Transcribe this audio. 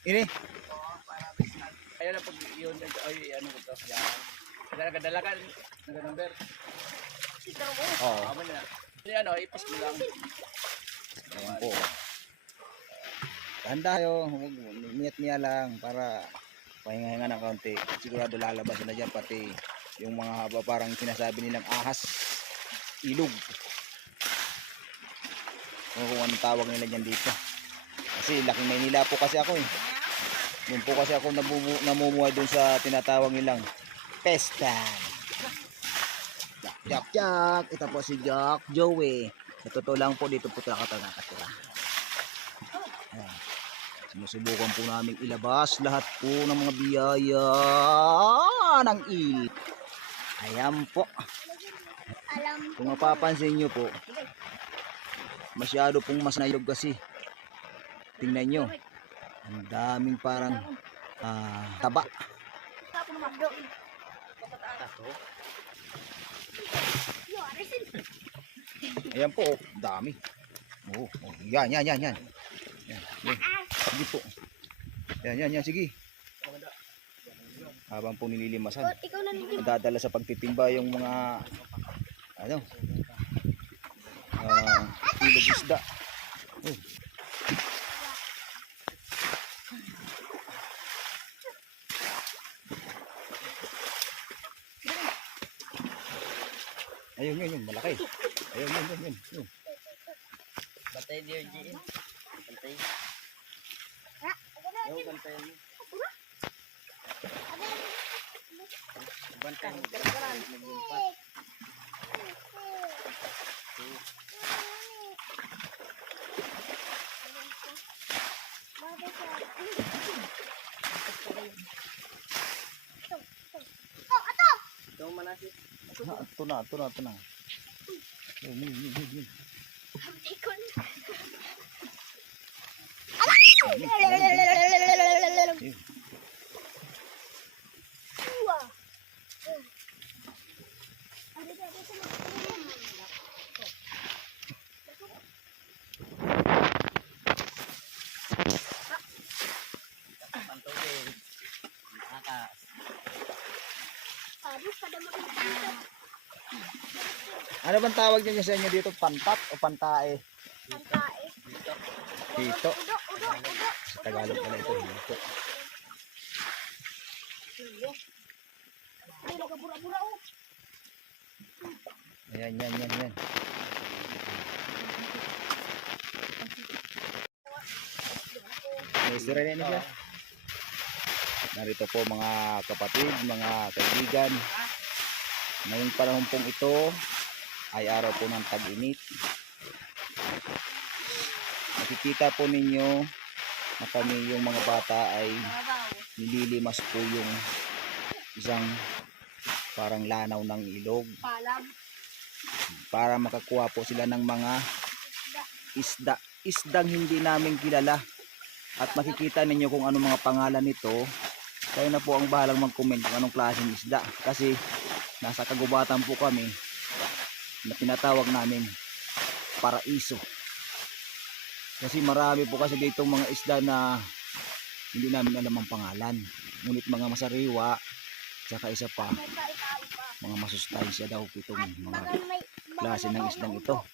Ini. Ayun na pag yun, ay ano ko to. Yan. Dala-dala number. Oo. Amo na. Ano, ipos mo lang. Ayan po. Handa kayo, miyat-miya lang para pahinga-hinga ng kaunti. Sigurado lalabas na dyan pati yung mga haba parang sinasabi nilang ahas, ilog. O kung anong tawag nila dyan dito. Kasi laking Maynila po kasi ako eh. Doon po kasi ako namumuhay doon sa tinatawag nilang pesta. Jak. Ito po si Jak Joey. Sa totoo lang po dito po nakatira. Ayan. Sinusubukan po namin ilabas lahat po ng mga biyaya ng il. Ayan po. Kung mapapansin nyo po, masyado pong mas nailog kasi. Tingnan nyo. Ang daming parang taba. Ayan po, dami. Yan. Sige po. Yan, sige. Habang po nililimasan. Dadala sa pagtitimba yung mga ilog isda. Ayun, malaki. Ayun. Bantay niyo, Jin. Bantay. Yo, bantay niyo. Bantay. Naglumpat. Ito manasi. Ito na. Yun. Ano bang tawag niyo sa inyo dito? Pantat o pantae? Pantae. Dito. Sa Tagalog pala ito. Dito. Ayan. Isira na siya. Narito po mga kapatid, mga kaibigan. Ngayong panahon pong ito ay araw po ng tag-init. Nakikita po ninyo na kami yung mga bata ay nililimas po yung isang parang lanaw ng ilog para makakuha po sila ng mga isdang hindi namin kilala. At makikita ninyo kung anong mga pangalan nito. Kayo na po ang bahalang mag-comment kung anong klaseng isda, kasi nasa kagubatan po kami na tinatawag namin paraiso. Kasi marami po kasi dito mga isda na hindi namin alam ang pangalan. Ngunit mga masariwa, saka isa pa, mga masustansya daw itong mga klase ng isdang ito.